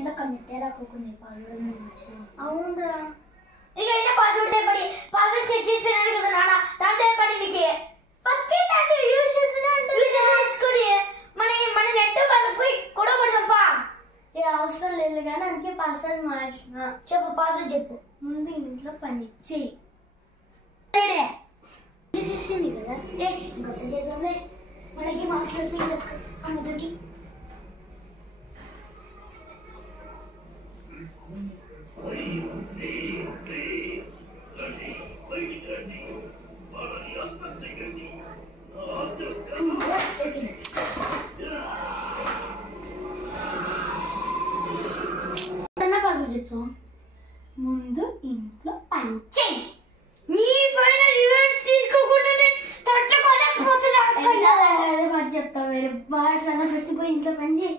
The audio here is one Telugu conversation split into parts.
ఎంత కనెక్టే రాకుండా పాస్వర్డ్ అవునరా ఇక అయినా పాస్వర్డ్ చెప్పండి పాస్వర్డ్ సెట్ చేసి పెట్టాను కదా నాన్న దాంట్లో చెప్పండి నీకు పక్కేంటంటే యూజ్ చేసుకొని మన నెట్ వాళ్ళకి పోయి గొడవ పడదాంపా ఏ అవసరం లేదు కానీ అందుకే పాస్వర్డ్ మార్చిన. చెప్పు పాస్వర్డ్ చెప్పు. ముందు ఇంట్లో పని చెయ్యి చేసేసింది కదా ఇంకోసారి చేద్దాంలే మనకి మార్క్స్ వస్తుంది అమ్మతోటి. పాస్వర్డ్ చెప్తాం. ముందు ఇంట్లో పని చెయ్యి. నీ పైన రివర్స్ తీసుకోకుండా నేను తట్టుకోలేకపోతున్నాను. చెప్తా వేరే బాగా ఫస్ట్ పోయి ఇంట్లో పని చేయి.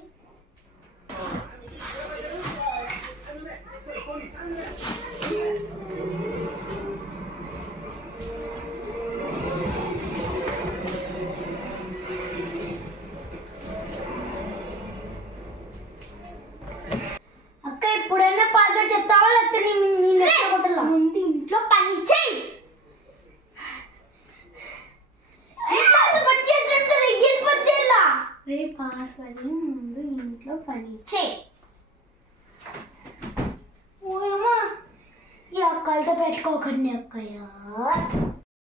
అక్క ఎప్పుడైనా పాస్వర్డ్ చెప్తావా లేకపోతే ముందు ఇంట్లో పని చెయ్యి. పాస్వర్డ్ ముందు ఇంట్లో పని చెయ్యి. ఓయమ్మా ఈ అక్కలతో పెట్టుకోకండి అక్కయ్య.